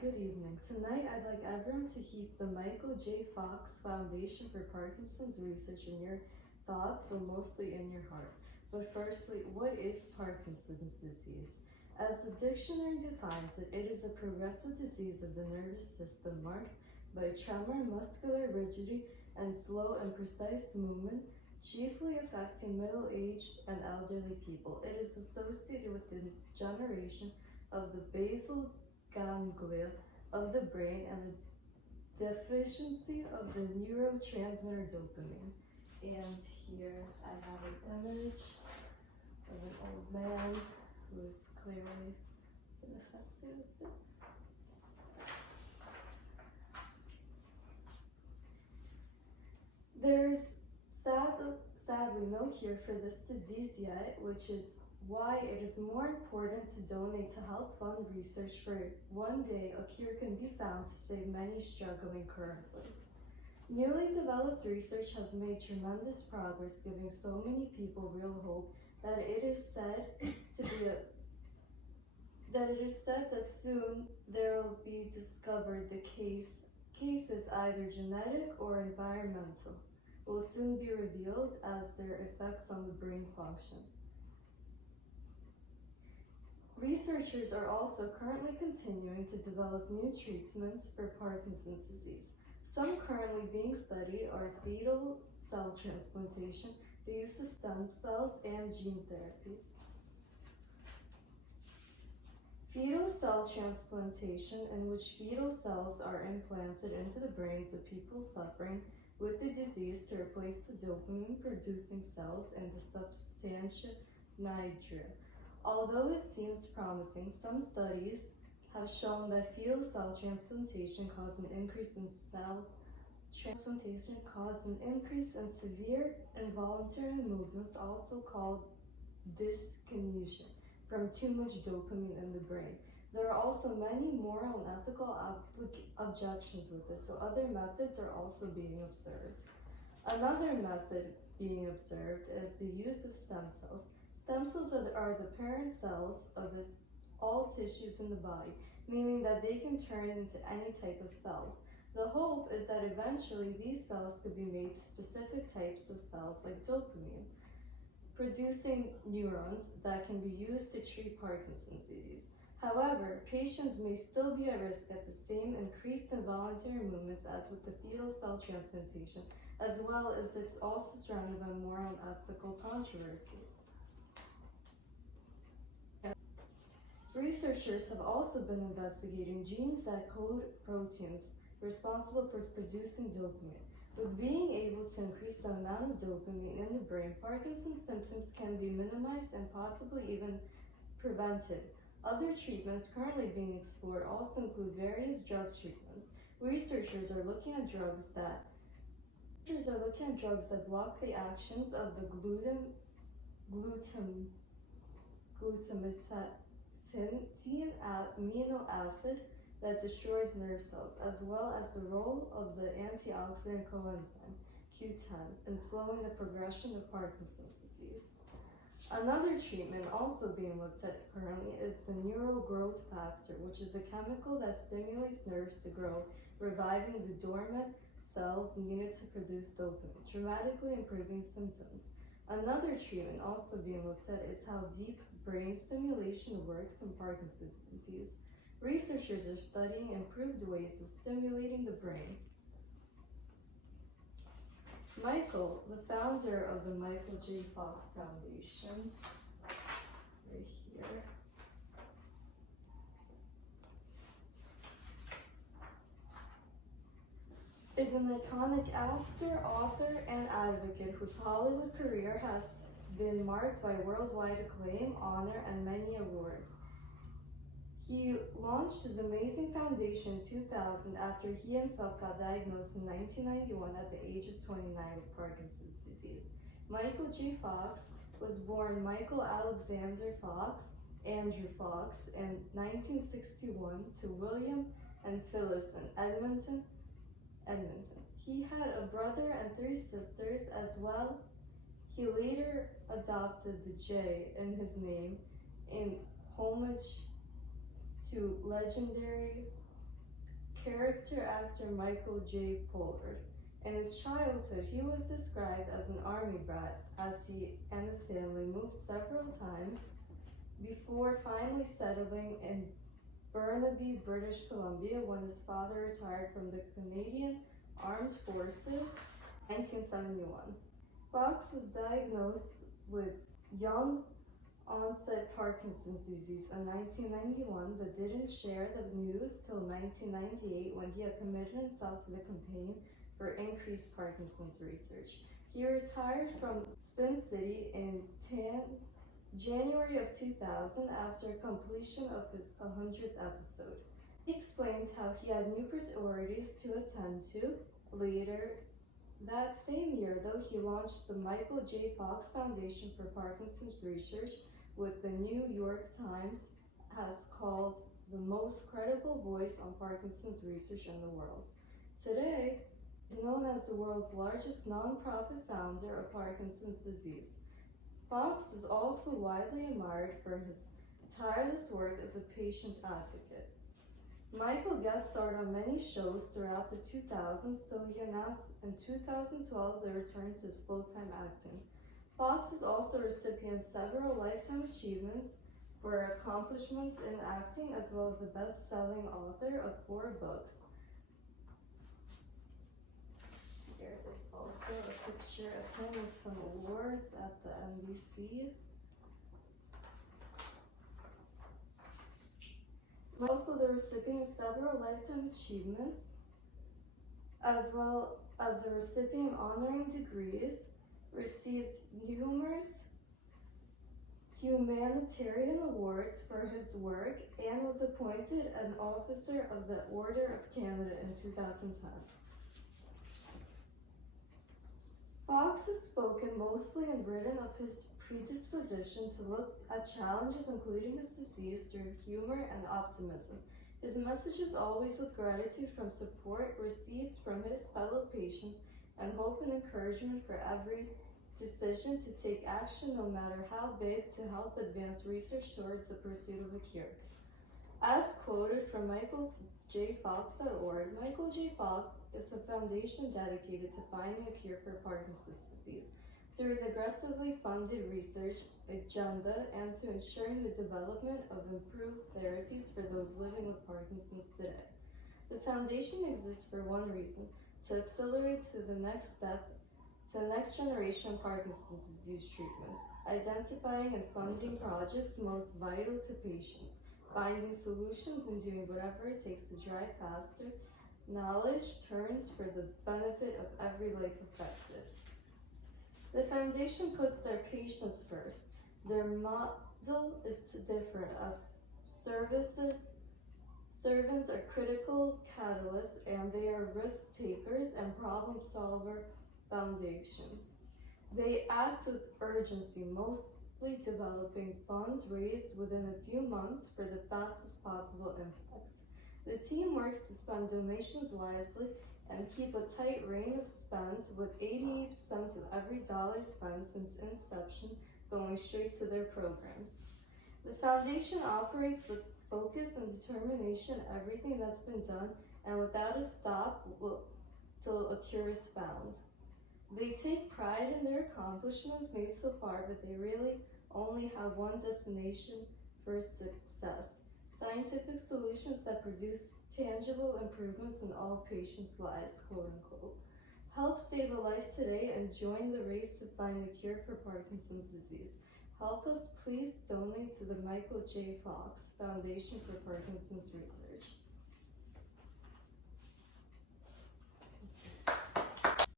good evening. Tonight, I'd like everyone to keep the Michael J. Fox Foundation for Parkinson's Research in your thoughts, but mostly in your hearts. But firstly, what is Parkinson's disease? As the dictionary defines it, it is a progressive disease of the nervous system marked by tremor, muscular rigidity, and slow and precise movement, chiefly affecting middle-aged and elderly people. It is associated with the degeneration of the basal ganglia of the brain and the deficiency of the neurotransmitter dopamine. And here I have an image of an old man who is clearly been affected with it. There's sadly no cure for this disease yet, which is why it is more important to donate to help fund research for one day a cure can be found to save many struggling currently. Newly developed research has made tremendous progress, giving so many people real hope that it is said that soon there will be discovered the cases either genetic or environmental will soon be revealed as their effects on the brain function. Researchers are also currently continuing to develop new treatments for Parkinson's disease. Some currently being studied are fetal cell transplantation, the use of stem cells, and gene therapy. Fetal cell transplantation, in which fetal cells are implanted into the brains of people suffering with the disease to replace the dopamine-producing cells in the substantia nigra. Although it seems promising, some studies have shown that fetal cell transplantation caused an increase in severe involuntary movements, also called dyskinesia, from too much dopamine in the brain. There are also many moral and ethical objections with this, so other methods are also being observed. Another method being observed is the use of stem cells. Stem cells are the parent cells of all tissues in the body, meaning that they can turn into any type of cell. The hope is that eventually these cells could be made to specific types of cells like dopamine, producing neurons that can be used to treat Parkinson's disease. However, patients may still be at risk at the same increased involuntary movements as with the fetal cell transplantation, as well as it's also surrounded by moral and ethical controversy. Researchers have also been investigating genes that code proteins responsible for producing dopamine. With being able to increase the amount of dopamine in the brain, Parkinson's symptoms can be minimized and possibly even prevented. Other treatments currently being explored also include various drug treatments. Researchers are looking at drugs that block the actions of the glutamatine amino acid that destroys nerve cells, as well as the role of the antioxidant coenzyme Q10 in slowing the progression of Parkinson's disease. Another treatment also being looked at currently is the neural growth factor, which is a chemical that stimulates nerves to grow, reviving the dormant cells needed to produce dopamine, dramatically improving symptoms. Another treatment also being looked at is how deep brain stimulation works in Parkinson's disease. Researchers are studying improved ways of stimulating the brain. Michael, the founder of the Michael J. Fox Foundation, right here, is an iconic actor, author, and advocate whose Hollywood career has been marked by worldwide acclaim, honor, and many awards. He launched his amazing foundation in 2000 after he himself got diagnosed in 1991 at the age of 29 with Parkinson's disease. Michael J. Fox was born Michael Alexander Fox, Andrew Fox, in 1961 to William and Phyllis in Edmonton. He had a brother and 3 sisters as well. He later adopted the J in his name in homage to legendary character actor Michael J. Pollard. In his childhood, he was described as an army brat as he and his family moved several times before finally settling in Burnaby, British Columbia when his father retired from the Canadian Armed Forces in 1971. Fox was diagnosed with young onset Parkinson's disease in 1991, but didn't share the news till 1998 when he had committed himself to the campaign for increased Parkinson's research. He retired from Spin City in January of 2000 after completion of his 100th episode. He explains how he had new priorities to attend to. Later that same year, though, he launched the Michael J. Fox Foundation for Parkinson's Research, which the New York Times has called the most credible voice on Parkinson's research in the world. Today, he is known as the world's largest nonprofit founder of Parkinson's disease. Fox is also widely admired for his tireless work as a patient advocate. Michael guest starred on many shows throughout the 2000s, till he announced in 2012 the return to his full-time acting. Fox is also a recipient of several lifetime achievements for accomplishments in acting, as well as a best-selling author of 4 books. Here is also a picture of him with some awards at the NBC. Also the recipient of several lifetime achievements, as well as the recipient of honoring degrees, received numerous humanitarian awards for his work, and was appointed an officer of the Order of Canada in 2010. Fox has spoken mostly in Britain of his predisposition to look at challenges, including his disease, through humor and optimism. His message is always with gratitude from support received from his fellow patients and hope and encouragement for every decision to take action, no matter how big, to help advance research towards the pursuit of a cure. As quoted from michaeljfox.org, Michael J. Fox is a foundation dedicated to finding a cure for Parkinson's disease through an aggressively funded research agenda and to ensuring the development of improved therapies for those living with Parkinson's today. The foundation exists for one reason: to accelerate to the next step, to the next generation of Parkinson's disease treatments, identifying and funding projects most vital to patients, finding solutions and doing whatever it takes to drive faster knowledge turns for the benefit of every life affected. The foundation puts their patients first. Their model is different, as servants are critical catalysts, and they are risk takers and problem solver foundations. They act with urgency, mostly developing funds raised within a few months for the fastest possible impact. The team works to spend donations wisely and keep a tight rein of spends, with 88% of every dollar spent since inception going straight to their programs. The foundation operates with focus and determination everything that's been done, and without a stop till a cure is found. They take pride in their accomplishments made so far, but they really only have one destination for success: scientific solutions that produce tangible improvements in all patients' lives, quote unquote. Help save a life today and join the race to find a cure for Parkinson's disease. Help us, please donate to the Michael J. Fox Foundation for Parkinson's Research.